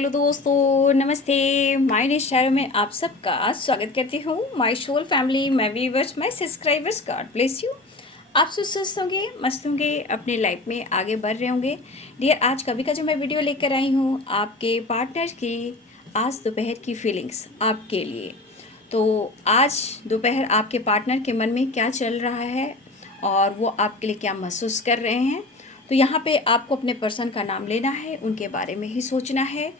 Hello दोस्तों, नमस्ते। My निश्चय में आप सबका स्वागत करती हूँ। My soul family, my viewers, my subscribers, God bless you. आप स्वस्थ होंगे, मस्त होंगे, अपनी लाइफ में आगे बढ़ रहे होंगे। डियर, आज कभी का जो मैं वीडियो लेकर आई हूँ आपके पार्टनर की आज दोपहर की फीलिंग्स आपके लिए। तो आज दोपहर आपके पार्टनर के मन में क्या चल रहा है और वो आपके लिए क्या महसूस कर रहे हैं, तो यहाँ पे आपको अपने पर्सन का नाम लेना है, उनके बारे में ही सोचना है।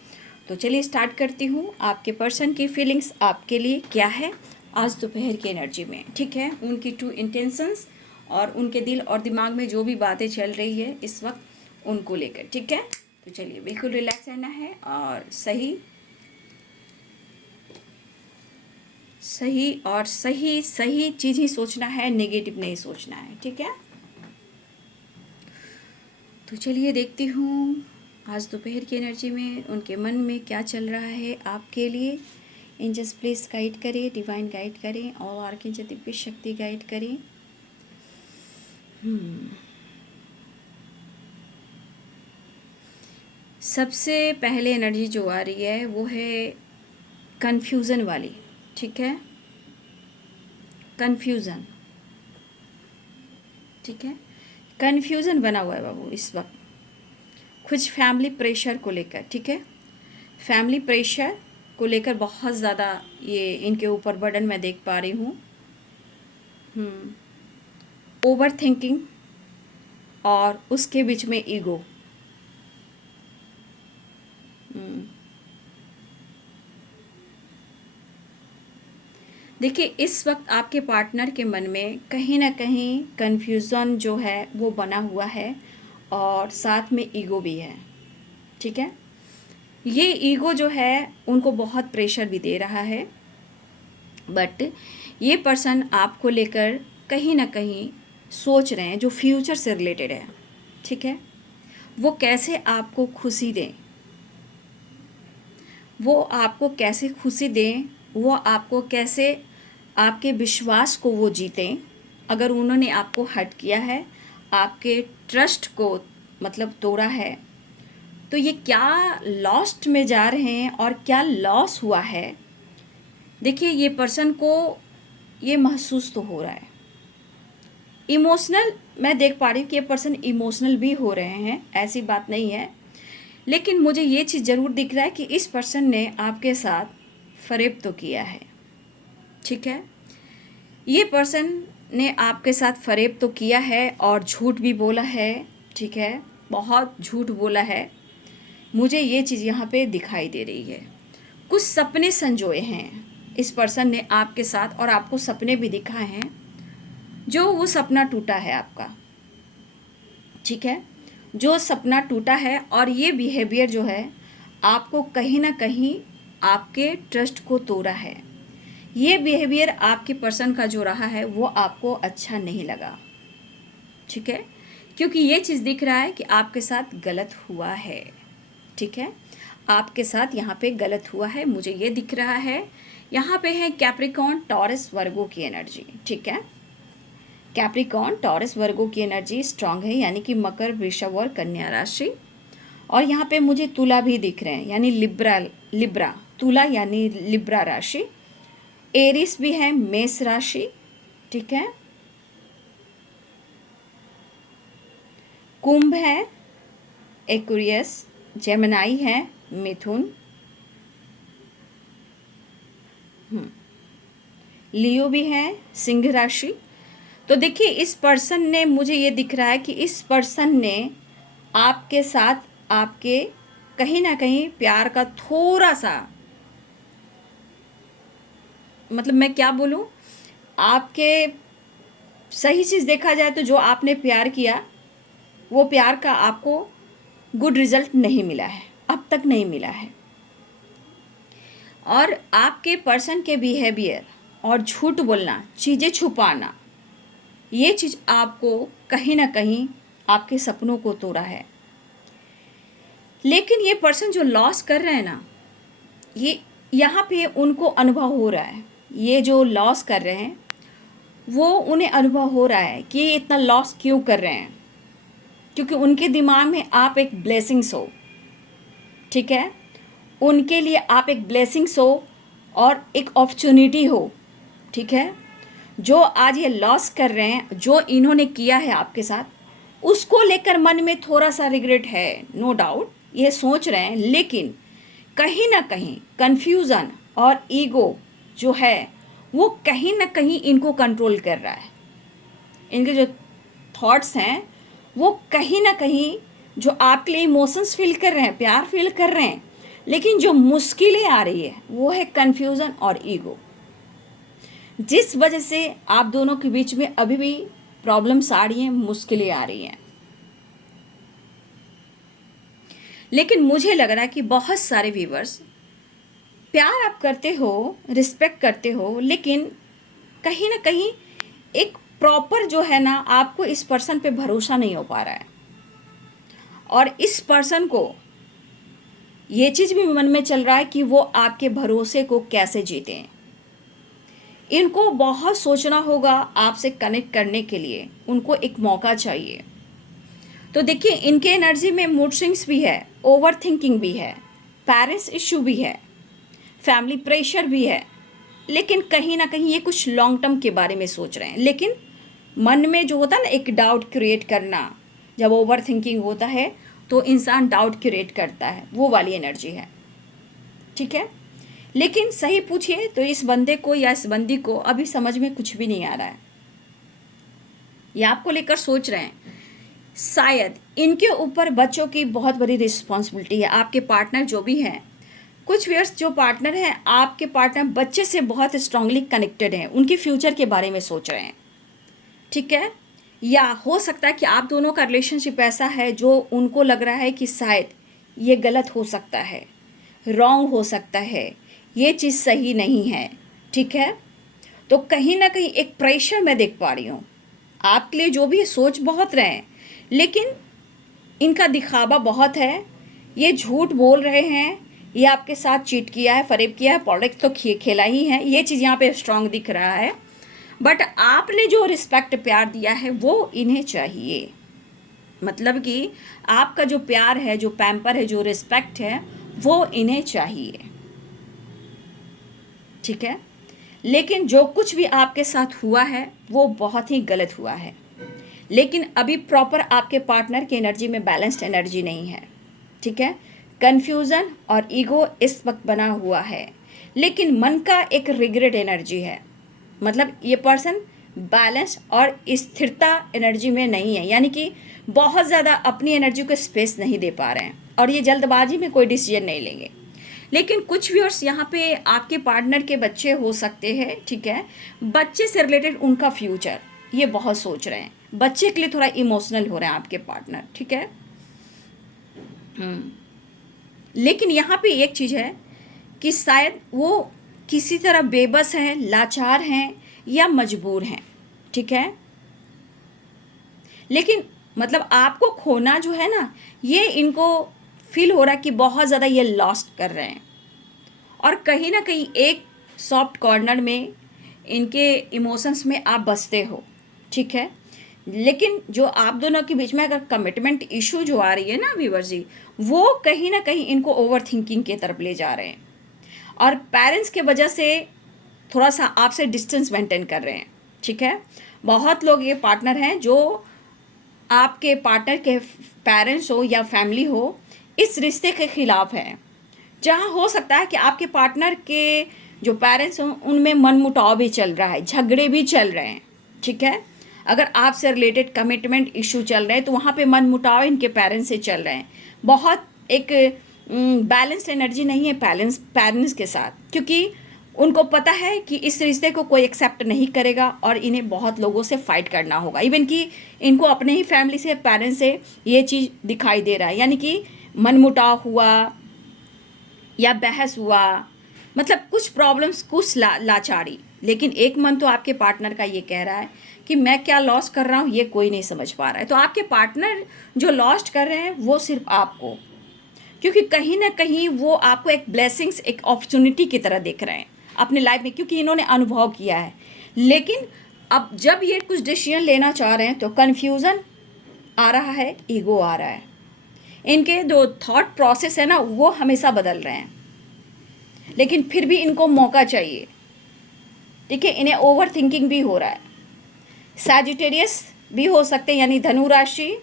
तो चलिए स्टार्ट करती हूँ। आपके पर्सन की फीलिंग्स आपके लिए क्या है आज दोपहर की एनर्जी में, ठीक है। उनकी ट्रू इंटेंशंस और उनके दिल और दिमाग में जो भी बातें चल रही है इस वक्त उनको लेकर, ठीक है। तो चलिए बिल्कुल रिलैक्स रहना है और सही सही चीज़ ही सोचना है, नेगेटिव नहीं सोचना है, ठीक है। तो चलिए देखती हूँ आज दोपहर की एनर्जी में उनके मन में क्या चल रहा है आपके लिए। एंजल्स प्लीज गाइड करें, डिवाइन गाइड करें और आर्कएंजल दिव्य शक्ति गाइड करें। सबसे पहले एनर्जी जो आ रही है वो है कन्फ्यूज़न वाली, ठीक है। कन्फ्यूज़न, ठीक है। कन्फ्यूज़न बना हुआ है बाबू इस वक्त कुछ फैमिली प्रेशर को लेकर, ठीक है। फैमिली प्रेशर को लेकर बहुत ज़्यादा ये इनके ऊपर बर्डन मैं देख पा रही हूँ। ओवर थिंकिंग और उसके बीच में ईगो। देखिए, इस वक्त आपके पार्टनर के मन में कहीं ना कहीं कन्फ्यूज़न जो है वो बना हुआ है और साथ में ईगो भी है, ठीक है। ये ईगो जो है उनको बहुत प्रेशर भी दे रहा है, बट ये पर्सन आपको लेकर कहीं ना कहीं सोच रहे हैं जो फ्यूचर से रिलेटेड है, ठीक है। वो कैसे आपको खुशी दें, वो आपको कैसे खुशी दें, वो आपको कैसे आपके विश्वास को वो जीतें। अगर उन्होंने आपको हर्ट किया है, आपके ट्रस्ट को मतलब तोड़ा है, तो ये क्या लॉस्ट में जा रहे हैं और क्या लॉस हुआ है। देखिए, ये पर्सन को ये महसूस तो हो रहा है। इमोशनल मैं देख पा रही हूँ कि ये पर्सन इमोशनल भी हो रहे हैं, ऐसी बात नहीं है। लेकिन मुझे ये चीज़ ज़रूर दिख रहा है कि इस पर्सन ने आपके साथ फरेब तो किया है, ठीक है। ये पर्सन ने आपके साथ फरेब तो किया है और झूठ भी बोला है, ठीक है। बहुत झूठ बोला है, मुझे ये चीज़ यहाँ पे दिखाई दे रही है। कुछ सपने संजोए हैं इस पर्सन ने आपके साथ और आपको सपने भी दिखाए हैं, जो वो सपना टूटा है आपका, ठीक है। जो सपना टूटा है और ये बिहेवियर जो है आपको कहीं ना कहीं आपके ट्रस्ट को तोड़ा है। ये बिहेवियर आपके पर्सन का जो रहा है वो आपको अच्छा नहीं लगा, ठीक है। क्योंकि ये चीज़ दिख रहा है कि आपके साथ गलत हुआ है, ठीक है। आपके साथ यहाँ पे गलत हुआ है, मुझे ये दिख रहा है। यहाँ पे है कैप्रिकॉर्न, टॉरस, वर्गो की एनर्जी, ठीक है। कैप्रिकॉर्न, टॉरस, वर्गो की एनर्जी स्ट्रांग है, यानी कि मकर, वृषभ और कन्या राशि। और यहाँ पे मुझे तुला भी दिख रहे हैं, यानी लिब्रा तुला यानी लिब्रा राशि। एरिस भी है, मेष राशि, ठीक है। कुंभ है, एक्वेरियस, जेमिनाई है, मिथुन, लियो भी है, सिंह राशि। तो देखिए, इस पर्सन ने, मुझे ये दिख रहा है कि इस पर्सन ने आपके साथ आपके कहीं ना कहीं प्यार का थोड़ा सा, मतलब मैं क्या बोलूँ, आपके सही चीज़ देखा जाए तो जो आपने प्यार किया वो प्यार का आपको गुड रिजल्ट नहीं मिला है, अब तक नहीं मिला है। और आपके पर्सन के बिहेवियर और झूठ बोलना, चीज़ें छुपाना, ये चीज़ आपको कहीं ना कहीं आपके सपनों को तोड़ा है। लेकिन ये पर्सन जो लॉस कर रहे हैं ना, ये यहाँ पे उनको अनुभव हो रहा है, ये जो लॉस कर रहे हैं वो उन्हें अनुभव हो रहा है कि ये इतना लॉस क्यों कर रहे हैं, क्योंकि उनके दिमाग में आप एक ब्लेसिंग्स हो, ठीक है। उनके लिए आप एक ब्लेसिंग्स हो और एक अपॉर्चुनिटी हो, ठीक है। जो आज ये लॉस कर रहे हैं, जो इन्होंने किया है आपके साथ, उसको लेकर मन में थोड़ा सा रिग्रेट है, नो डाउट, ये सोच रहे हैं, लेकिन कहीं ना कहीं कन्फ्यूज़न और ईगो जो है वो कहीं ना कहीं इनको कंट्रोल कर रहा है। इनके जो थॉट्स हैं वो कहीं ना कहीं जो आपके लिए इमोशंस फील कर रहे हैं, प्यार फील कर रहे हैं, लेकिन जो मुश्किलें आ रही है वो है कन्फ्यूज़न और ईगो, जिस वजह से आप दोनों के बीच में अभी भी प्रॉब्लम्स आ रही हैं, मुश्किलें आ रही हैं। लेकिन मुझे लग रहा है कि बहुत सारे व्यूवर्स प्यार आप करते हो, रिस्पेक्ट करते हो, लेकिन कहीं ना कहीं एक प्रॉपर जो है ना, आपको इस पर्सन पे भरोसा नहीं हो पा रहा है, और इस पर्सन को ये चीज़ भी मन में चल रहा है कि वो आपके भरोसे को कैसे जीतें। इनको बहुत सोचना होगा आपसे कनेक्ट करने के लिए, उनको एक मौका चाहिए। तो देखिए, इनके एनर्जी में मूड स्विंग्स भी है, ओवर थिंकिंग भी है, पेरेंट्स इशू भी है, फैमिली प्रेशर भी है, लेकिन कहीं ना कहीं ये कुछ लॉन्ग टर्म के बारे में सोच रहे हैं। लेकिन मन में जो होता है ना, एक डाउट क्रिएट करना, जब ओवर थिंकिंग होता है तो इंसान डाउट क्रिएट करता है, वो वाली एनर्जी है, ठीक है। लेकिन सही पूछिए तो इस बंदे को या इस बंदी को अभी समझ में कुछ भी नहीं आ रहा है, ये आपको लेकर सोच रहे हैं। शायद इनके ऊपर बच्चों की बहुत बड़ी रिस्पॉन्सिबिलिटी है। आपके पार्टनर जो भी हैं, कुछ व्यूअर्स जो पार्टनर हैं, आपके पार्टनर बच्चे से बहुत स्ट्रांगली कनेक्टेड हैं, उनके फ्यूचर के बारे में सोच रहे हैं, ठीक है। या हो सकता है कि आप दोनों का रिलेशनशिप ऐसा है जो उनको लग रहा है कि शायद ये गलत हो सकता है, रॉन्ग हो सकता है, ये चीज़ सही नहीं है, ठीक है। तो कहीं ना कहीं एक प्रेशर मैं देख पा रही हूँ आपके लिए, जो भी सोच बहुत रहे हैं, लेकिन इनका दिखावा बहुत है, ये झूठ बोल रहे हैं, ये आपके साथ चीट किया है, फरेब किया है, पॉलिटिक्स तो खेला ही है, ये चीज़ यहाँ पे स्ट्रांग दिख रहा है। बट आपने जो रिस्पेक्ट प्यार दिया है वो इन्हें चाहिए, मतलब कि आपका जो प्यार है, जो पैम्पर है, जो रिस्पेक्ट है, वो इन्हें चाहिए, ठीक है। लेकिन जो कुछ भी आपके साथ हुआ है वो बहुत ही गलत हुआ है, लेकिन अभी प्रॉपर आपके पार्टनर की एनर्जी में बैलेंस्ड एनर्जी नहीं है, ठीक है। कन्फ्यूज़न और ईगो इस वक्त बना हुआ है, लेकिन मन का एक रिग्रेट एनर्जी है, मतलब ये पर्सन बैलेंस और स्थिरता एनर्जी में नहीं है, यानी कि बहुत ज़्यादा अपनी एनर्जी को स्पेस नहीं दे पा रहे हैं, और ये जल्दबाजी में कोई डिसीजन नहीं लेंगे। लेकिन कुछ व्यूअर्स यहाँ पे आपके पार्टनर के बच्चे हो सकते हैं, ठीक है। बच्चे से रिलेटेड उनका फ्यूचर ये बहुत सोच रहे हैं, बच्चे के लिए थोड़ा इमोशनल हो रहे हैं आपके पार्टनर, ठीक है। लेकिन यहाँ पे एक चीज़ है कि शायद वो किसी तरह बेबस हैं, लाचार हैं या मजबूर हैं, ठीक है। लेकिन मतलब आपको खोना जो है ना, ये इनको फील हो रहा है कि बहुत ज़्यादा ये लॉस्ट कर रहे हैं, और कहीं ना कहीं एक सॉफ्ट कॉर्नर में इनके इमोशंस में आप बसते हो, ठीक है। लेकिन जो आप दोनों के बीच में अगर कमिटमेंट इशू जो आ रही है ना व्यूअर जी, वो कहीं ना कहीं इनको ओवर थिंकिंग की तरफ ले जा रहे हैं, और पेरेंट्स के वजह से थोड़ा सा आपसे डिस्टेंस मेंटेन कर रहे हैं, ठीक है। बहुत लोग ये पार्टनर हैं जो आपके पार्टनर के पेरेंट्स हो या फैमिली हो, इस रिश्ते के ख़िलाफ़ हैं, जहाँ हो सकता है कि आपके पार्टनर के जो पेरेंट्स हों उनमें मनमुटाव भी चल रहा है, झगड़े भी चल रहे हैं, ठीक है। अगर आपसे रिलेटेड कमिटमेंट इशू चल रहे हैं तो वहाँ पे मनमुटाव इनके पेरेंट्स से चल रहे हैं, बहुत एक बैलेंस्ड एनर्जी नहीं है पेरेंट्स के साथ, क्योंकि उनको पता है कि इस रिश्ते को कोई एक्सेप्ट नहीं करेगा और इन्हें बहुत लोगों से फाइट करना होगा, इवन कि इनको अपने ही फैमिली से, पेरेंट्स से ये चीज़ दिखाई दे रहा है, यानी कि मनमुटाव हुआ या बहस हुआ, मतलब कुछ प्रॉब्लम्स, कुछ लाचारी। लेकिन एक मन तो आपके पार्टनर का ये कह रहा है कि मैं क्या लॉस कर रहा हूँ ये कोई नहीं समझ पा रहा है। तो आपके पार्टनर जो लॉस्ट कर रहे हैं वो सिर्फ आपको, क्योंकि कहीं ना कहीं वो आपको एक ब्लेसिंग्स, एक अपॉर्चुनिटी की तरह देख रहे हैं अपनी लाइफ में, क्योंकि इन्होंने अनुभव किया है। लेकिन अब जब ये कुछ डिसीजन लेना चाह रहे हैं तो कन्फ्यूज़न आ रहा है, ईगो आ रहा है, इनके जो थॉट प्रोसेस है ना वो हमेशा बदल रहे हैं, लेकिन फिर भी इनको मौका चाहिए, ठीक है। इन्हें ओवर थिंकिंग भी हो रहा है। सैजिटेरियस भी हो सकते हैं यानी धनु राशि,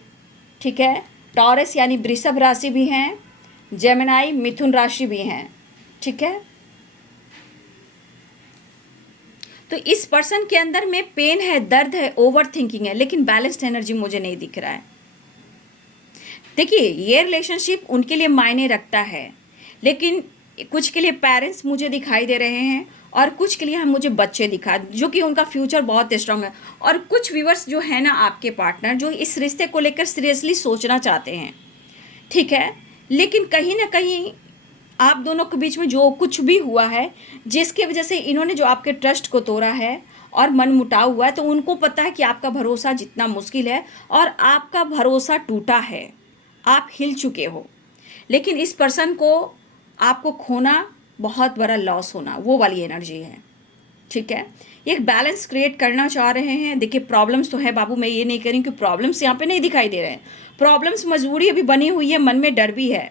ठीक है। टॉरस यानी वृषभ राशि भी हैं। जेमिनाई मिथुन राशि भी हैं, ठीक है। तो इस पर्सन के अंदर में पेन है, दर्द है, ओवर थिंकिंग है, लेकिन बैलेंस्ड एनर्जी मुझे नहीं दिख रहा है। देखिए ये रिलेशनशिप उनके लिए मायने रखता है, लेकिन कुछ के लिए पेरेंट्स मुझे दिखाई दे रहे हैं और कुछ के लिए हम मुझे बच्चे दिखा, जो कि उनका फ्यूचर बहुत स्ट्रांग है। और कुछ व्यूअर्स जो है ना आपके पार्टनर, जो इस रिश्ते को लेकर सीरियसली सोचना चाहते हैं, ठीक है। लेकिन कहीं ना कहीं आप दोनों के बीच में जो कुछ भी हुआ है, जिसके वजह से इन्होंने जो आपके ट्रस्ट को तोड़ा है और मन मुटाव हुआ है, तो उनको पता है कि आपका भरोसा जितना मुश्किल है और आपका भरोसा टूटा है, आप हिल चुके हो। लेकिन इस पर्सन को आपको खोना बहुत बड़ा लॉस होना, वो वाली एनर्जी है, ठीक है। एक बैलेंस क्रिएट करना चाह रहे हैं। देखिए प्रॉब्लम्स तो है बाबू, मैं ये नहीं कह रही हूँ कि प्रॉब्लम्स यहाँ पे नहीं दिखाई दे रहे हैं। प्रॉब्लम्स मजबूरी अभी बनी हुई है, मन में डर भी है।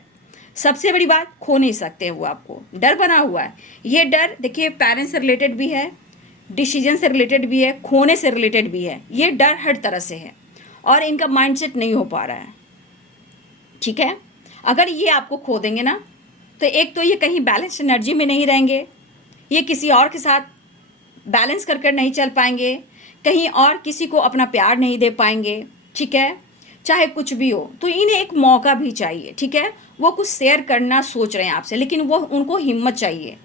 सबसे बड़ी बात, खो नहीं सकते हो, आपको डर बना हुआ है। ये डर देखिए पेरेंट्स से रिलेटेड भी है, डिसीजन से रिलेटेड भी है, खोने से रिलेटेड भी है। ये डर हर तरह से है और इनका माइंडसेट नहीं हो पा रहा है, ठीक है। अगर ये आपको खो देंगे ना, तो एक तो ये कहीं बैलेंस एनर्जी में नहीं रहेंगे, ये किसी और के साथ बैलेंस कर नहीं चल पाएंगे, कहीं और किसी को अपना प्यार नहीं दे पाएंगे, ठीक है। चाहे कुछ भी हो, तो इन्हें एक मौका भी चाहिए, ठीक है। वो कुछ शेयर करना सोच रहे हैं आपसे, लेकिन वो उनको हिम्मत चाहिए,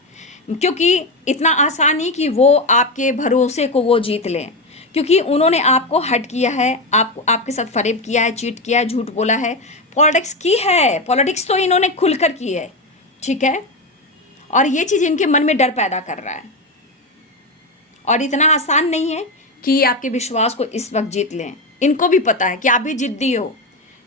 क्योंकि इतना आसान नहीं कि वो आपके भरोसे को वो जीत लें, क्योंकि उन्होंने आपको हर्ट किया है, आपके साथ फरेब किया है, चीट किया है, झूठ बोला है, पॉलिटिक्स की है। पॉलिटिक्स तो इन्होंने खुलकर की है, ठीक है। और ये चीज़ इनके मन में डर पैदा कर रहा है और इतना आसान नहीं है कि ये आपके विश्वास को इस वक्त जीत लें। इनको भी पता है कि आप भी जिद्दी हो,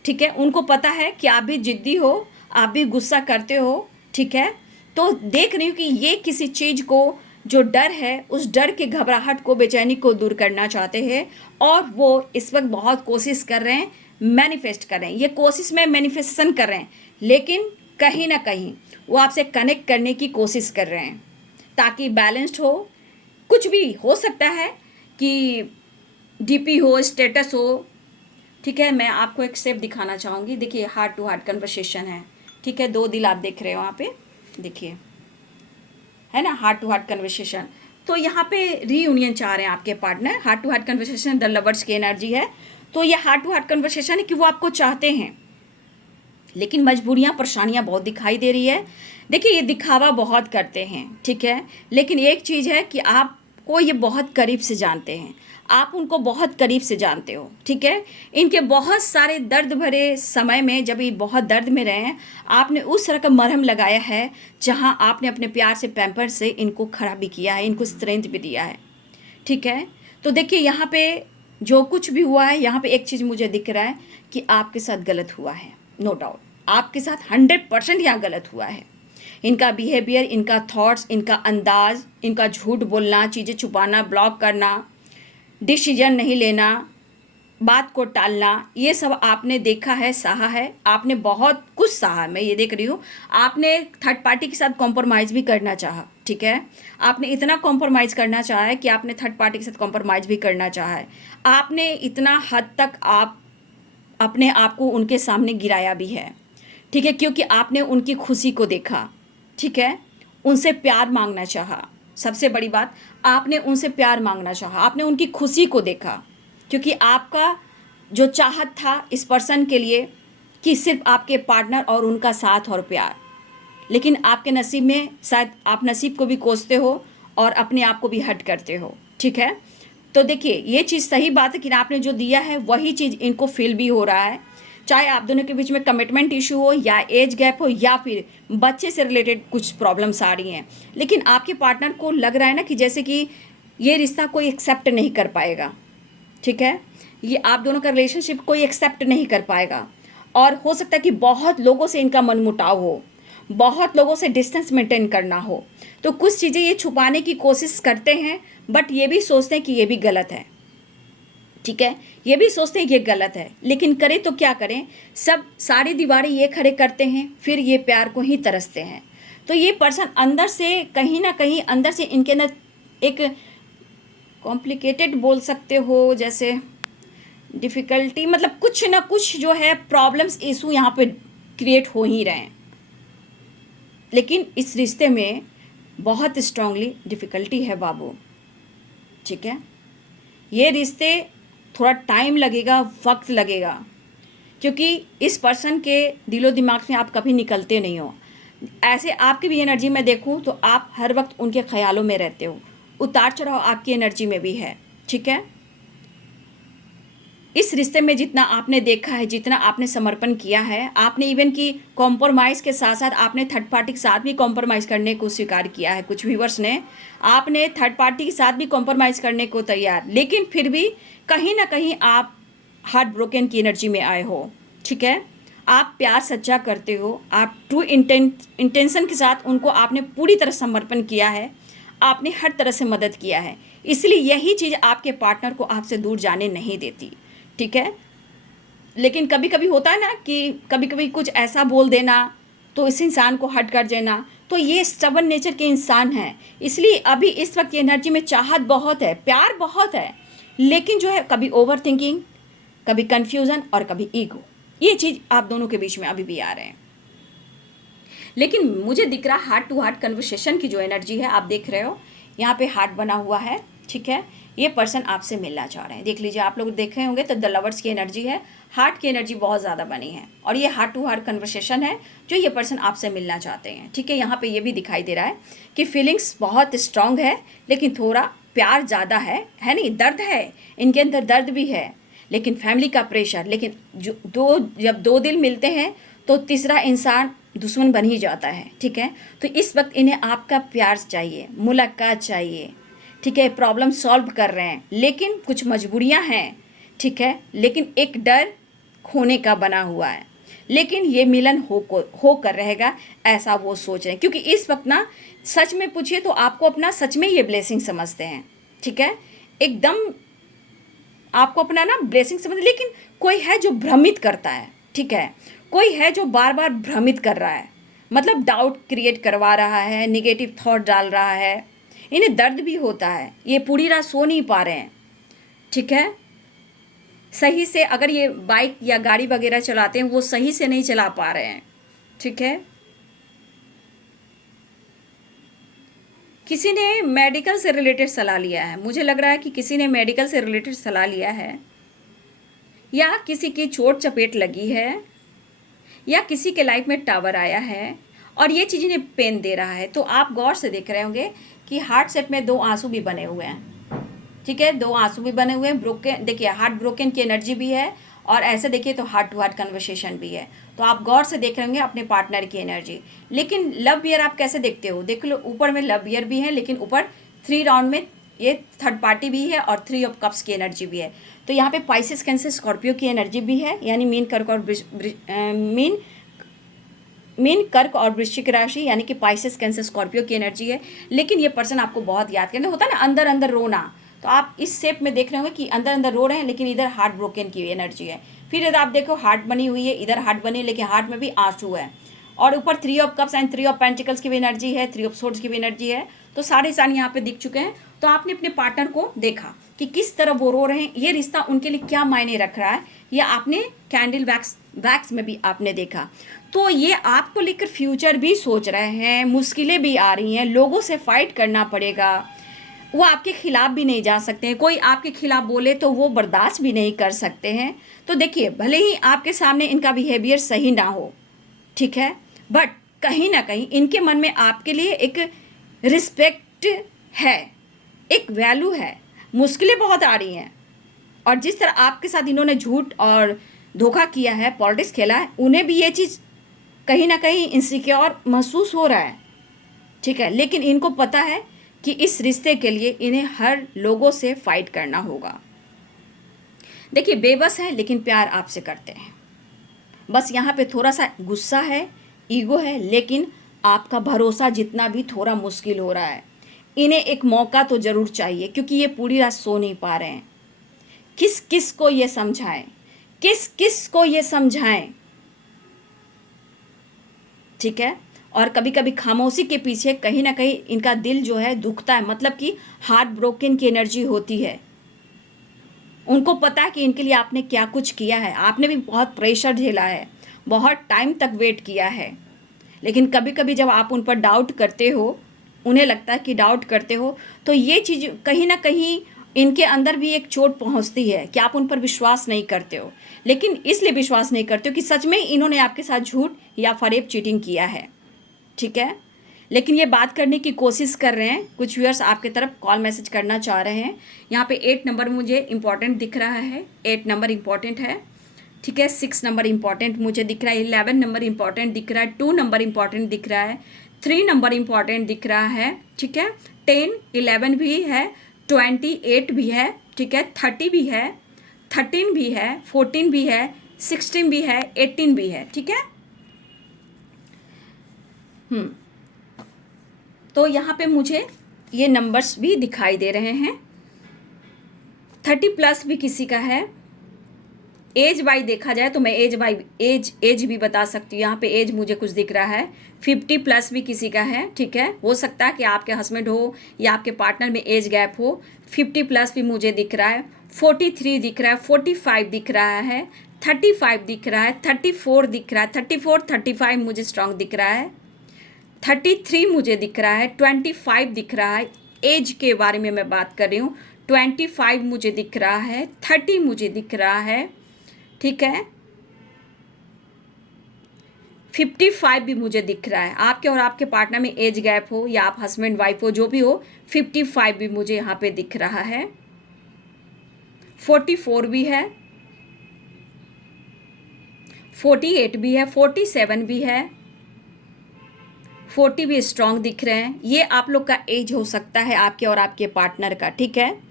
ठीक है। उनको पता है कि आप भी जिद्दी हो, आप भी गुस्सा करते हो, ठीक है। तो देख रही हूँ कि ये किसी चीज़ को, जो डर है, उस डर के घबराहट को, बेचैनी को दूर करना चाहते हैं और वो इस वक्त बहुत कोशिश कर रहे हैं, मैनिफेस्ट कर रहे हैं। ये कोशिश में मैनिफेस्टेशन कर रहे हैं, लेकिन कहीं ना कहीं वो आपसे कनेक्ट करने की कोशिश कर रहे हैं ताकि बैलेंस्ड हो। कुछ भी हो सकता है कि डीपी हो, स्टेटस हो, ठीक है। मैं आपको एक स्टेप दिखाना चाहूँगी। देखिए हार्ट टू हार्ट कन्वर्सेशन है, ठीक है। 2 दिल आप देख रहे हो वहाँ पे, देखिए है ना, हार्ट टू हार्ट कन्वर्सेशन। तो यहाँ पे रीयूनियन चाह रहे हैं आपके partner. Heart to heart conversation the lovers की एनर्जी है। तो ये हार्ट टू हार्ट कन्वर्सेशन है कि वो आपको चाहते हैं, लेकिन मजबूरियाँ, परेशानियाँ बहुत दिखाई दे रही है। देखिए ये दिखावा बहुत करते हैं, ठीक है। लेकिन एक चीज़ है कि आपको ये बहुत करीब से जानते हैं, आप उनको बहुत करीब से जानते हो, ठीक है। इनके बहुत सारे दर्द भरे समय में, जब ये बहुत दर्द में रहे हैं, आपने उस तरह का मरहम लगाया है जहां आपने अपने प्यार से, पैम्पर से इनको खड़ा भी किया है, इनको स्ट्रेंथ भी दिया है, ठीक है। तो देखिए यहाँ पे जो कुछ भी हुआ है, यहाँ पे एक चीज़ मुझे दिख रहा है कि आपके साथ गलत हुआ है, नो डाउट आपके साथ 100% यहाँ गलत हुआ है। इनका बिहेवियर, इनका थॉट्स, इनका अंदाज, इनका झूठ बोलना, चीज़ें छुपाना, ब्लॉक करना, डिसीजन नहीं लेना, बात को टालना, ये सब आपने देखा है, सहा है। आपने बहुत कुछ सहा, मैं ये देख रही हूँ। आपने थर्ड पार्टी के साथ कॉम्प्रोमाइज़ भी करना चाहा, ठीक है। आपने इतना कॉम्प्रोमाइज़ करना चाहा है कि आपने थर्ड पार्टी के साथ कॉम्प्रोमाइज़ भी करना चाहा है। आपने इतना हद तक आप अपने आप को उनके सामने गिराया भी है, ठीक है, क्योंकि आपने उनकी खुशी को देखा, ठीक है। उनसे प्यार मांगना चाहा। सबसे बड़ी बात, आपने उनसे प्यार मांगना चाहा, आपने उनकी खुशी को देखा, क्योंकि आपका जो चाहत था इस पर्सन के लिए कि सिर्फ आपके पार्टनर और उनका साथ और प्यार। लेकिन आपके नसीब में शायद आप नसीब को भी कोसते हो और अपने आप को भी हट करते हो, ठीक है। तो देखिए ये चीज़ सही बात है कि आपने जो दिया है वही चीज़ इनको फील भी हो रहा है। चाहे आप दोनों के बीच में कमिटमेंट इशू हो या एज गैप हो या फिर बच्चे से रिलेटेड कुछ प्रॉब्लम्स आ रही हैं, लेकिन आपके पार्टनर को लग रहा है ना कि जैसे कि ये रिश्ता कोई एक्सेप्ट नहीं कर पाएगा, ठीक है। ये आप दोनों का रिलेशनशिप कोई एक्सेप्ट नहीं कर पाएगा और हो सकता है कि बहुत लोगों से इनका मनमुटाव हो, बहुत लोगों से डिस्टेंस मेंटेन करना हो। तो कुछ चीज़ें ये छुपाने की कोशिश करते हैं, बट ये भी सोचते हैं कि ये भी गलत है, ठीक है। ये भी सोचते हैं कि ये गलत है, लेकिन करें तो क्या करें, सब सारी दीवारें ये खड़े करते हैं, फिर ये प्यार को ही तरसते हैं। तो ये पर्सन अंदर से कहीं ना कहीं अंदर से इनके अंदर एक कॉम्प्लिकेटेड बोल सकते हो, जैसे डिफ़िकल्टी, मतलब कुछ ना कुछ जो है प्रॉब्लम्स इशू यहाँ पे क्रिएट हो ही रहे हैं। लेकिन इस रिश्ते में बहुत स्ट्रांगली डिफ़िकल्टी है बाबू, ठीक है। ये रिश्ते थोड़ा टाइम लगेगा, वक्त लगेगा, क्योंकि इस पर्सन के दिलो दिमाग में आप कभी निकलते नहीं हो। ऐसे आपकी भी एनर्जी में देखूं तो आप हर वक्त उनके ख्यालों में रहते हो, उतार चढ़ाव आपकी एनर्जी में भी है, ठीक है। इस रिश्ते में जितना आपने देखा है, जितना आपने समर्पण किया है, आपने इवन की कॉम्प्रोमाइज़ के साथ साथ आपने थर्ड पार्टी के साथ भी कॉम्प्रोमाइज़ करने को स्वीकार किया है। कुछ व्यूवर्स ने, आपने थर्ड पार्टी के साथ भी कॉम्प्रोमाइज़ करने को तैयार, लेकिन फिर भी कहीं ना कहीं आप हार्ट ब्रोकन की एनर्जी में आए हो, ठीक है। आप प्यार सच्चा करते हो, आप ट्रू इंटेंशन के साथ उनको आपने पूरी तरह समर्पण किया है, आपने हर तरह से मदद किया है, इसलिए यही चीज़ आपके पार्टनर को आपसे दूर जाने नहीं देती, ठीक है। लेकिन कभी कभी होता है ना कि कभी कभी कुछ ऐसा बोल देना तो इस इंसान को हट कर देना, तो ये स्टबर्न नेचर के इंसान हैं, इसलिए अभी इस वक्त एनर्जी में चाहत बहुत है, प्यार बहुत है, लेकिन जो है कभी ओवर थिंकिंग, कभी कन्फ्यूज़न और कभी ईगो, ये चीज़ आप दोनों के बीच में अभी भी आ रहे हैं। लेकिन मुझे दिख रहा हार्ट टू हार्ट कन्वर्सेशन की जो एनर्जी है, आप देख रहे हो यहाँ पे हार्ट बना हुआ है, ठीक है। ये पर्सन आपसे मिलना चाह रहे हैं, देख लीजिए, आप लोग देखे होंगे तो द लवर्स की एनर्जी है, हार्ट की एनर्जी बहुत ज़्यादा बनी है, और ये हार्ट टू हार्ट कन्वर्सेशन है जो ये पर्सन आपसे मिलना चाहते हैं, ठीक है। यहाँ पे ये भी दिखाई दे रहा है कि फीलिंग्स बहुत स्ट्रांग है, लेकिन थोड़ा प्यार ज़्यादा है नहीं, दर्द है, इनके अंदर दर्द भी है, लेकिन फैमिली का प्रेशर, लेकिन जब दो दिल मिलते हैं तो तीसरा इंसान दुश्मन बन ही जाता है, ठीक है। तो इस वक्त इन्हें आपका प्यार चाहिए, मुलाकात चाहिए, ठीक है। प्रॉब्लम सॉल्व कर रहे हैं, लेकिन कुछ मजबूरियां हैं, ठीक है, लेकिन एक डर खोने का बना हुआ है, लेकिन ये मिलन हो कर रहेगा, ऐसा वो सोच रहे हैं, क्योंकि इस वक्त ना सच में पूछिए तो आपको अपना सच में ये ब्लेसिंग समझते हैं, ठीक है। एकदम आपको अपना ना ब्लेसिंग समझ, लेकिन कोई है जो भ्रमित करता है, ठीक है, कोई है जो बार बार भ्रमित कर रहा है, मतलब डाउट क्रिएट करवा रहा है, निगेटिव थॉट डाल रहा है, इन्हें दर्द भी होता है, ये पूरी रात सो नहीं पा रहे हैं, ठीक है। सही से अगर ये बाइक या गाड़ी वगैरह चलाते हैं वो सही से नहीं चला पा रहे हैं, ठीक है। किसी ने मेडिकल से रिलेटेड सलाह लिया है, मुझे लग रहा है कि किसी ने मेडिकल से रिलेटेड सलाह लिया है, या किसी की चोट चपेट लगी है, या किसी के लाइफ में टावर आया है और ये चीज़ इन्हें पेन दे रहा है। तो आप गौर से देख रहे होंगे कि हार्ट सेट में दो आंसू भी बने हुए हैं, ठीक है, दो आंसू भी बने हुए हैं, ब्रोकन, देखिए हार्ट ब्रोकन की एनर्जी भी है, और ऐसे देखिए तो हार्ट टू हार्ट कन्वर्सेशन भी है। तो आप गौर से देख रहे होंगे अपने पार्टनर की एनर्जी। लेकिन लव बियर आप कैसे देखते हो, देख लो ऊपर में लव बियर भी है, लेकिन ऊपर 3 राउंड में ये थर्ड पार्टी भी है और 3 ऑफ कप्स की एनर्जी भी है। तो यहाँ पे पाइसेस कैंसर स्कॉर्पियो की एनर्जी भी है, यानी मीन कर्क और मीन कर्क और वृश्चिक राशि, यानी कि पाइसेस कैंसर स्कॉर्पियो की एनर्जी है। लेकिन ये पर्सन आपको बहुत याद करना होता है ना, अंदर अंदर रोना, तो आप इस शेप में देख रहे होंगे कि अंदर अंदर रो रहे हैं, लेकिन इधर हार्ट ब्रोकन की एनर्जी है। फिर यदि आप देखो हार्ट बनी हुई है, इधर हार्ट बनी है, लेकिन हार्ट में भी आंसू है, और ऊपर 3 of cups and 3 of pentacles की भी एनर्जी है, 3 ऑफ सोर्ड्स की भी एनर्जी है। तो सारे साइन यहाँ पे दिख चुके हैं। तो आपने अपने पार्टनर को देखा कि किस तरह वो रो रहे हैं, ये रिश्ता उनके लिए क्या मायने रख रहा है, ये आपने कैंडल वैक्स में भी आपने देखा। तो ये आपको लेकर फ्यूचर भी सोच रहे हैं, मुश्किलें भी आ रही हैं, लोगों से फाइट करना पड़ेगा, वो आपके खिलाफ भी नहीं जा सकते हैं, कोई आपके खिलाफ बोले तो वो बर्दाश्त भी नहीं कर सकते हैं। तो देखिए भले ही आपके सामने इनका बिहेवियर सही ना हो, ठीक है, बट कहीं ना कहीं इनके मन में आपके लिए एक रिस्पेक्ट है, एक वैल्यू है। मुश्किलें बहुत आ रही हैं, और जिस तरह आपके साथ इन्होंने झूठ और धोखा किया है, पॉलिटिक्स खेला है, उन्हें भी ये चीज़ कहीं ना कहीं इनसिक्योर महसूस हो रहा है, ठीक है। लेकिन इनको पता है कि इस रिश्ते के लिए इन्हें हर लोगों से फाइट करना होगा। देखिए बेबस है, लेकिन प्यार आपसे करते हैं, बस यहाँ पे थोड़ा सा गुस्सा है, ईगो है, लेकिन आपका भरोसा जितना भी थोड़ा मुश्किल हो रहा है। इन्हें एक मौका तो ज़रूर चाहिए, क्योंकि ये पूरी रात सो नहीं पा रहे हैं। किस किस को ये समझाएं, किस किस को ये समझाएं, ठीक है। और कभी कभी खामोशी के पीछे कहीं ना कहीं इनका दिल जो है दुखता है, मतलब कि हार्ट ब्रोकन की एनर्जी होती है। उनको पता है कि इनके लिए आपने क्या कुछ किया है, आपने भी बहुत प्रेशर झेला है, बहुत टाइम तक वेट किया है। लेकिन कभी कभी जब आप उन पर डाउट करते हो, उन्हें लगता है कि डाउट करते हो, तो ये चीज़ कहीं ना कहीं इनके अंदर भी एक चोट पहुंचती है कि आप उन पर विश्वास नहीं करते हो। लेकिन इसलिए विश्वास नहीं करते हो कि सच में इन्होंने आपके साथ झूठ या फरेब चीटिंग किया है, ठीक है। लेकिन ये बात करने की कोशिश कर रहे हैं। कुछ व्यूअर्स आपके तरफ कॉल मैसेज करना चाह रहे हैं। यहाँ पे 8 नंबर मुझे इंपॉर्टेंट दिख रहा है, 8 नंबर इंपॉर्टेंट है, ठीक है। 6 नंबर इंपॉर्टेंट मुझे दिख रहा है, 11 नंबर इंपॉर्टेंट दिख रहा है, 2 नंबर इंपॉर्टेंट दिख रहा है, 3 नंबर इंपॉर्टेंट दिख रहा है, ठीक है। 10, 11 भी है, 28 भी है, ठीक है, 30 भी है, 13 भी है, 14 भी है, 16 भी है, 18 भी है, ठीक है। तो यहाँ पे मुझे ये नंबर्स भी दिखाई दे रहे हैं। 30 प्लस भी किसी का है। एज बाई देखा जाए तो मैं एज भी बता सकती हूँ। यहाँ पे एज मुझे कुछ दिख रहा है। 50 प्लस भी किसी का है, ठीक है। हो सकता है कि आपके हस्बैंड हो या आपके पार्टनर में एज गैप हो। 50 प्लस भी मुझे दिख रहा है। 43 दिख रहा है, 45 दिख रहा है, 35 दिख रहा है, 34 दिख रहा है, 35 मुझे स्ट्रांग दिख रहा है, 33 मुझे दिख रहा है, 25 दिख रहा है। एज के बारे में मैं बात कर रही हूँ। 25 मुझे दिख रहा है, 30 मुझे दिख रहा है, ठीक है। 55 भी मुझे दिख रहा है। आपके और आपके पार्टनर में एज गैप हो या आप हस्बैंड वाइफ हो, जो भी हो, 55 भी मुझे यहाँ पे दिख रहा है। 44 भी है, 48 भी है, 47 भी है, 40 भी स्ट्रांग दिख रहे हैं। ये आप लोग का एज हो सकता है, आपके और आपके पार्टनर का, ठीक है।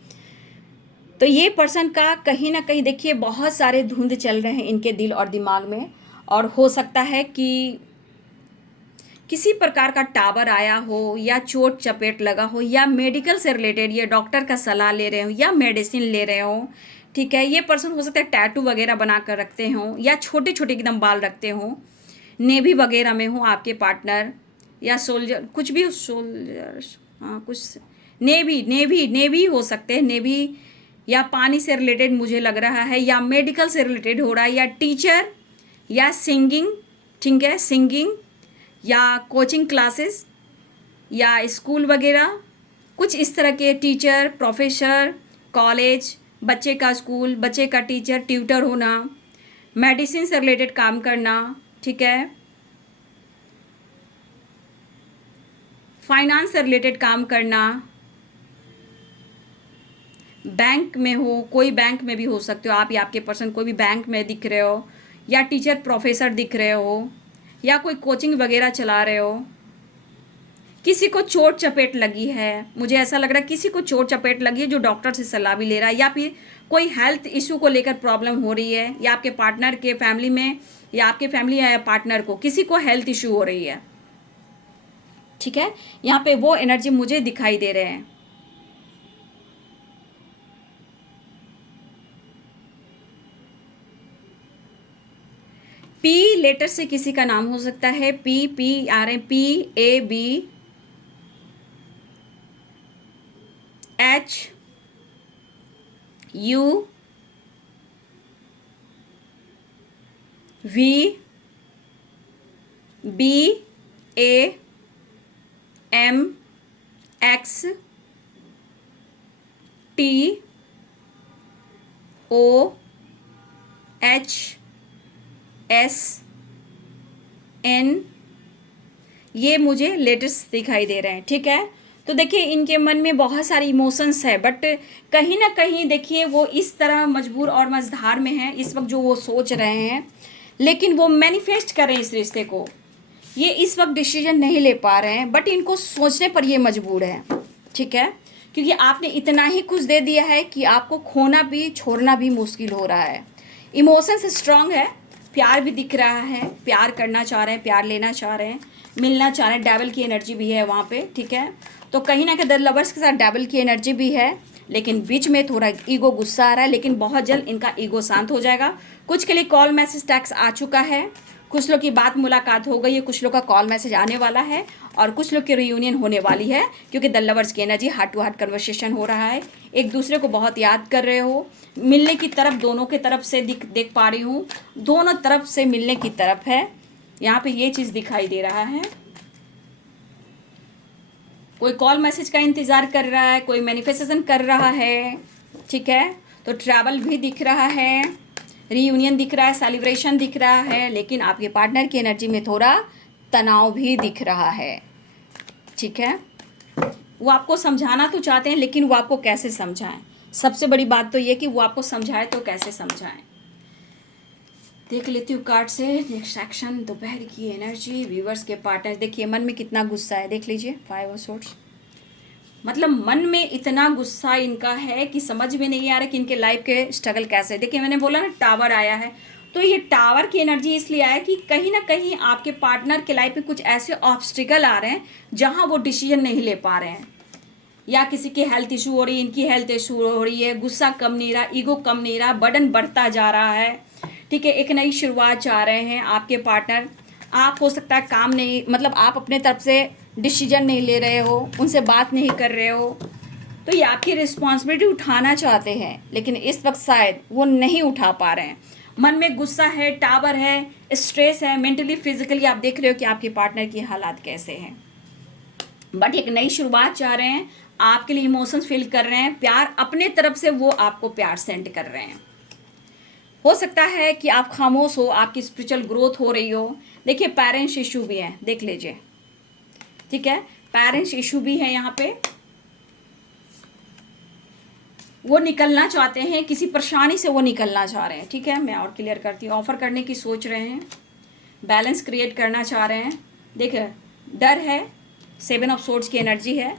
तो ये पर्सन का कहीं ना कहीं देखिए बहुत सारे धुंध चल रहे हैं इनके दिल और दिमाग में, और हो सकता है कि किसी प्रकार का टावर आया हो या चोट चपेट लगा हो या मेडिकल से रिलेटेड ये डॉक्टर का सलाह ले रहे हो या मेडिसिन ले रहे हो, ठीक है। ये पर्सन हो सकता है टैटू वगैरह बना कर रखते हों या छोटे छोटे एकदम बाल रखते हों, नेवी वगैरह में हो आपके पार्टनर, या सोल्जर, कुछ भी सोल्जर, हाँ कुछ नेवी हो सकते हैं, नेवी या पानी से रिलेटेड मुझे लग रहा है, या मेडिकल से रिलेटेड हो रहा है, या टीचर, या सिंगिंग, ठीक है, सिंगिंग या कोचिंग क्लासेस या स्कूल वगैरह, कुछ इस तरह के टीचर, प्रोफेसर, कॉलेज, बच्चे का स्कूल, बच्चे का टीचर, ट्यूटर होना, मेडिसिन से रिलेटेड काम करना, ठीक है, फाइनेंस से रिलेटेड काम करना, बैंक में हो, कोई बैंक में भी हो सकते हो आप या आपके पर्सन कोई भी बैंक में दिख रहे हो, या टीचर प्रोफेसर दिख रहे हो, या कोई कोचिंग वगैरह चला रहे हो। किसी को चोट चपेट लगी है, मुझे ऐसा लग रहा है किसी को चोट चपेट लगी है जो डॉक्टर से सलाह भी ले रहा है, या फिर कोई हेल्थ इशू को लेकर प्रॉब्लम हो रही है, या आपके पार्टनर के फैमिली में या आपके फैमिली या पार्टनर को किसी को हेल्थ इशू हो रही है, ठीक है। यहाँ पे वो एनर्जी मुझे दिखाई दे रहे हैं। पी लेटर से किसी का नाम हो सकता है, पी आ रहे हैं, PAB HUVBAMXTOHN, ये मुझे लेटर्स दिखाई दे रहे हैं, ठीक है। तो देखिए इनके मन में बहुत सारी इमोशंस है, बट कहीं ना कहीं देखिए वो इस तरह मजबूर और मझधार में हैं इस वक्त जो वो सोच रहे हैं, लेकिन वो मैनिफेस्ट कर रहे हैं इस रिश्ते को। ये इस वक्त डिसीजन नहीं ले पा रहे हैं, बट इनको सोचने पर ये मजबूर है, ठीक है। क्योंकि आपने इतना ही कुछ दे दिया है कि आपको खोना भी छोड़ना भी मुश्किल हो रहा है। इमोशंस स्ट्रांग है, प्यार भी दिख रहा है, प्यार करना चाह रहे हैं, प्यार लेना चाह रहे हैं, मिलना चाह रहे हैं, डेविल की एनर्जी भी है वहाँ पे, ठीक है। तो कहीं ना कहीं द लवर्स के साथ डेविल की एनर्जी भी है, लेकिन बीच में थोड़ा ईगो गुस्सा आ रहा है, लेकिन बहुत जल्द इनका ईगो शांत हो जाएगा। कुछ के लिए कॉल मैसेज टैक्स आ चुका है, कुछ लोग की बात मुलाकात हो गई है, कुछ लोग का कॉल मैसेज आने वाला है, और कुछ लोग की रियूनियन होने वाली है, क्योंकि द लवर्स की energy heart to heart conversation हो रहा है। एक दूसरे को बहुत याद कर रहे हो, मिलने की तरफ दोनों के तरफ से देख पा रही हूँ, दोनों तरफ से मिलने की तरफ है, यहाँ पे ये चीज़ दिखाई दे रहा है। कोई कॉल मैसेज का इंतज़ार कर रहा है, कोई मैनिफेस्टेशन कर रहा है, ठीक है। तो ट्रैवल भी दिख रहा है, रीयूनियन दिख रहा है, सेलिब्रेशन दिख रहा है, लेकिन आपके पार्टनर की एनर्जी में थोड़ा तनाव भी दिख रहा है, ठीक है। वो आपको समझाना तो चाहते हैं, लेकिन वो आपको कैसे समझाएं। सबसे बड़ी बात तो ये कि वो आपको समझाए तो कैसे समझाएं। देख लेती हूँ कार्ड से नेक्स्ट एक्शन, दोपहर की एनर्जी, व्यूवर्स के पार्टनर। देखिए मन में कितना गुस्सा है, देख लीजिए 5 ऑफ सोर्ड्स। मतलब मन में इतना गुस्सा इनका है कि समझ में नहीं आ रहा कि इनके लाइफ के स्ट्रगल कैसे। देखिए मैंने बोला ना टावर आया है, तो ये टावर की एनर्जी इसलिए आया कि कहीं ना कहीं आपके पार्टनर के लाइफ में कुछ ऐसे ऑब्स्टिकल आ रहे हैं जहां वो डिसीजन नहीं ले पा रहे हैं, या किसी की हेल्थ इशू हो रही है, इनकी हेल्थ इशू हो रही है, गुस्सा कम नहीं रहा, ईगो कम नहीं रहा, बर्डन बढ़ता जा रहा है, ठीक है। एक नई शुरुआत चाह रहे हैं आपके पार्टनर। आप हो सकता है काम नहीं, मतलब आप अपने तरफ से डिसीजन नहीं ले रहे हो, उनसे बात नहीं कर रहे हो, तो ये आपकी रिस्पॉन्सिबिलिटी उठाना चाहते हैं, लेकिन इस वक्त शायद वो नहीं उठा पा रहे हैं। मन में गुस्सा है, टावर है, स्ट्रेस है, मेंटली फिजिकली आप देख रहे हो कि आपके पार्टनर की हालात कैसे हैं। बट एक नई शुरुआत चाह रहे हैं, आपके लिए इमोशंस फील कर रहे हैं, प्यार अपने तरफ से वो आपको प्यार सेंड कर रहे हैं। हो सकता है कि आप खामोश हो, आपकी स्पिरिचुअल ग्रोथ हो रही हो। देखिए पेरेंट्स इशू भी है, देख लीजिए, ठीक है। पेरेंट्स इशू भी है यहाँ पे, वो निकलना चाहते हैं, किसी परेशानी से वो निकलना चाह रहे हैं, ठीक है। मैं और क्लियर करती हूँ। ऑफर करने की सोच रहे हैं, बैलेंस क्रिएट करना चाह रहे हैं। देखिए डर है, 7 ऑफ सोर्ड्स की एनर्जी है,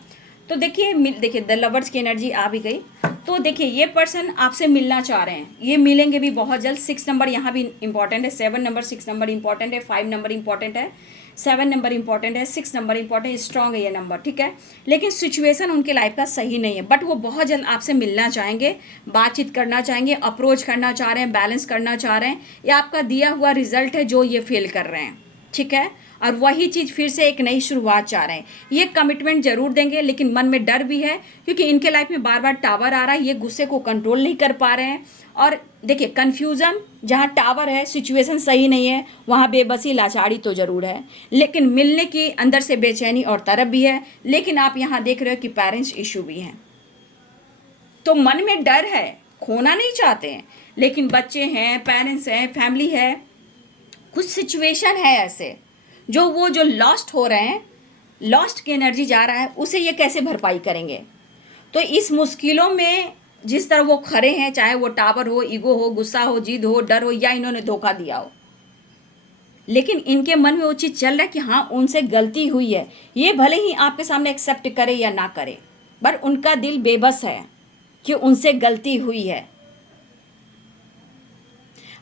तो देखिए द लवर्स की एनर्जी आ भी गई। तो देखिए ये पर्सन आपसे मिलना चाह रहे हैं, ये मिलेंगे भी बहुत जल्द। 6 नंबर यहाँ भी इंपॉर्टेंट है, 7 नंबर 6 नंबर इंपॉर्टेंट है, 5 नंबर इंपॉर्टेंट है, 7 नंबर इंपॉर्टेंट है, 6 नंबर इंपॉर्टेंट है, स्ट्रॉन्ग है ये नंबर, ठीक है। लेकिन सिचुएशन उनके लाइफ का सही नहीं है, बट वो बहुत जल्द आपसे मिलना चाहेंगे, बातचीत करना चाहेंगे, अप्रोच करना चाह रहे हैं, बैलेंस करना चाह रहे हैं। ये आपका दिया हुआ रिजल्ट है जो ये फील कर रहे हैं, ठीक है। और वही चीज़ फिर से एक नई शुरुआत चाह रहे हैं। ये कमिटमेंट जरूर देंगे, लेकिन मन में डर भी है, क्योंकि इनके लाइफ में बार बार टावर आ रहा है, ये गुस्से को कंट्रोल नहीं कर पा रहे हैं। और देखिए कन्फ्यूज़न, जहाँ टावर है, सिचुएशन सही नहीं है, वहाँ बेबसी लाचारी तो ज़रूर है, लेकिन मिलने की अंदर से बेचैनी और तरफ भी है। लेकिन आप यहाँ देख रहे हो कि पेरेंट्स इशू भी हैं, तो मन में डर है, खोना नहीं चाहते हैं, लेकिन बच्चे हैं, पेरेंट्स हैं, फैमिली है, कुछ सिचुएशन है ऐसे जो लॉस्ट हो रहे हैं, लॉस्ट की एनर्जी जा रहा है, उसे ये कैसे भरपाई करेंगे। तो इस मुश्किलों में जिस तरह वो खड़े हैं, चाहे वो टावर हो, ईगो हो, गुस्सा हो, जिद हो, डर हो, या इन्होंने धोखा दिया हो, लेकिन इनके मन में वो चीज़ चल रहा है कि हाँ उनसे गलती हुई है। ये भले ही आपके सामने एक्सेप्ट करे या ना करे, पर उनका दिल बेबस है कि उनसे गलती हुई है।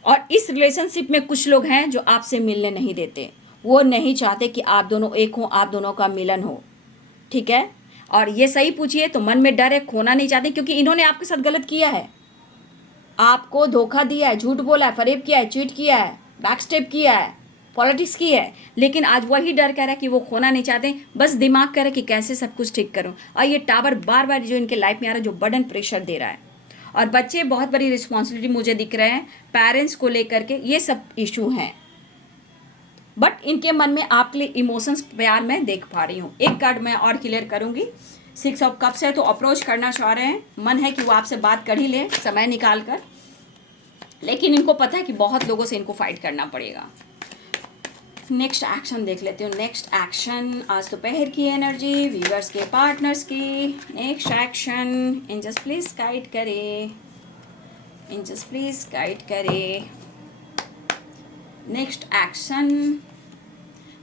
और इस रिलेशनशिप में कुछ लोग हैं जो आपसे मिलने नहीं देते, वो नहीं चाहते कि आप दोनों एक हो, आप दोनों का मिलन हो, ठीक है। और ये सही पूछिए तो मन में डर है, खोना नहीं चाहते, क्योंकि इन्होंने आपके साथ गलत किया है, आपको धोखा दिया है, झूठ बोला है, फरेब किया है, चीट किया है, बैकस्टेप किया है, पॉलिटिक्स की है, लेकिन आज वही डर कह रहा है कि वो खोना नहीं चाहते, बस दिमाग कह रहा है कि कैसे सब कुछ ठीक करूं। और ये टावर बार बार जो इनके लाइफ में आ रहा है, जो बर्डन प्रेशर दे रहा है, और बच्चे बहुत बड़ी रिस्पॉन्सिबिलिटी मुझे दिख रहे हैं, पेरेंट्स को लेकर के ये सब इशू हैं। बट इनके मन में आपके लिए इमोशंस, प्यार मैं देख पा रही हूँ। एक कार्ड मैं और क्लियर करूँगी, 6 ऑफ कप्स है, तो अप्रोच करना चाह रहे हैं, मन है कि वो आपसे बात कर ही ले समय निकाल कर, लेकिन इनको पता है कि बहुत लोगों से इनको फाइट करना पड़ेगा। नेक्स्ट एक्शन देख लेते हो। नेक्स्ट एक्शन आज दोपहर की एनर्जी, व्यूअर्स के पार्टनर्स की next action, angels please guide करे, एंजल्स प्लीज गाइड करे। नेक्स्ट एक्शन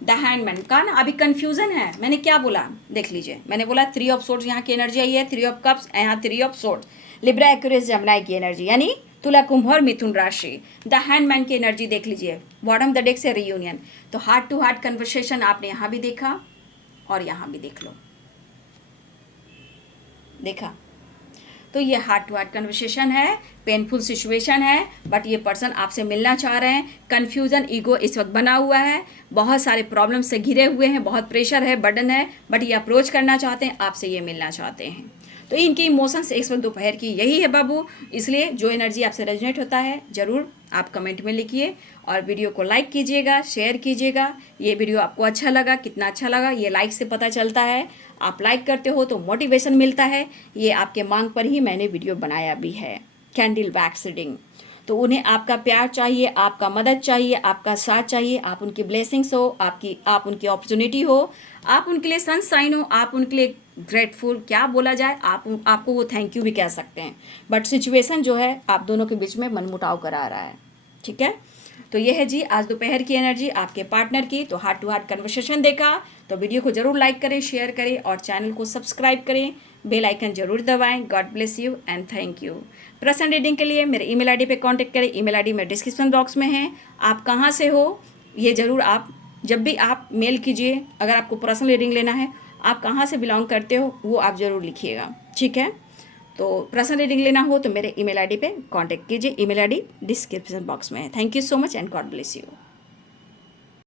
द हैंडमैन का ना अभी कंफ्यूजन है, मैंने क्या बोला देख लीजिए। मैंने बोला 3 ऑफ सोर्ड्स यहाँ की एनर्जी आई है, 3 ऑफ कप्स, यहाँ 3 ऑफ सोर्ड्स, लिब्रा एक्वेरियस जमनाई की एनर्जी, यानी तुला कुंभ और मिथुन राशि। द हैंडमैन की एनर्जी देख लीजिए, बॉटम द डेक से रियूनियन। तो हार्ट टू हार्ट कन्वर्सेशन आपने यहाँ भी देखा और यहाँ भी देख लो, देखा। तो ये हार्ट टू हार्ट कन्वर्सेशन है, पेनफुल सिचुएशन है, बट ये पर्सन आपसे मिलना चाह रहे हैं। कन्फ्यूज़न, ईगो इस वक्त बना हुआ है, बहुत सारे प्रॉब्लम से घिरे हुए हैं, बहुत प्रेशर है, बर्डन है, बट ये अप्रोच करना चाहते हैं, आपसे ये मिलना चाहते हैं। तो इनकी इमोशंस इस वक्त दोपहर की यही है बाबू। इसलिए जो एनर्जी आपसे रेजोनेट होता है ज़रूर आप कमेंट में लिखिए और वीडियो को लाइक कीजिएगा, शेयर कीजिएगा। ये वीडियो आपको अच्छा लगा, कितना अच्छा लगा ये लाइक से पता चलता है। आप लाइक करते हो तो मोटिवेशन मिलता है। ये आपके मांग पर ही मैंने वीडियो बनाया भी है, कैंडल वैक्स रीडिंग। तो उन्हें आपका प्यार चाहिए, आपका मदद चाहिए, आपका साथ चाहिए, आप उनकी ब्लेसिंग्स हो, आप उनकी अपॉर्चुनिटी हो, आप उनके लिए सनशाइन हो, आप उनके लिए ग्रेटफुल, क्या बोला जाए, आपको वो थैंक यू भी कह सकते हैं। बट सिचुएशन जो है आप दोनों के बीच में मनमुटाव करा रहा है, ठीक है। तो ये है जी आज दोपहर की एनर्जी आपके पार्टनर की। तो हार्ट टू हार्ट कन्वर्सेशन देखा तो वीडियो को जरूर लाइक करें, शेयर करें और चैनल को सब्सक्राइब करें, बेल आइकन जरूर दबाएं। God bless you and thank you. Personal reading के लिए मेरे ईमेल आईडी पे कांटेक्ट करें। ईमेल आईडी मेरे डिस्क्रिप्शन बॉक्स में है। आप कहाँ से हो ये ज़रूर आप जब भी आप मेल कीजिए, अगर आपको पर्सनल रीडिंग लेना है, आप कहाँ से बिलोंग करते हो वो आप ज़रूर लिखिएगा, ठीक है। तो पर्सनल रीडिंग लेना हो तो मेरे ईमेल आईडी पे कांटेक्ट कीजिए। ईमेल आईडी डिस्क्रिप्शन बॉक्स में है। Thank you so much and God bless you.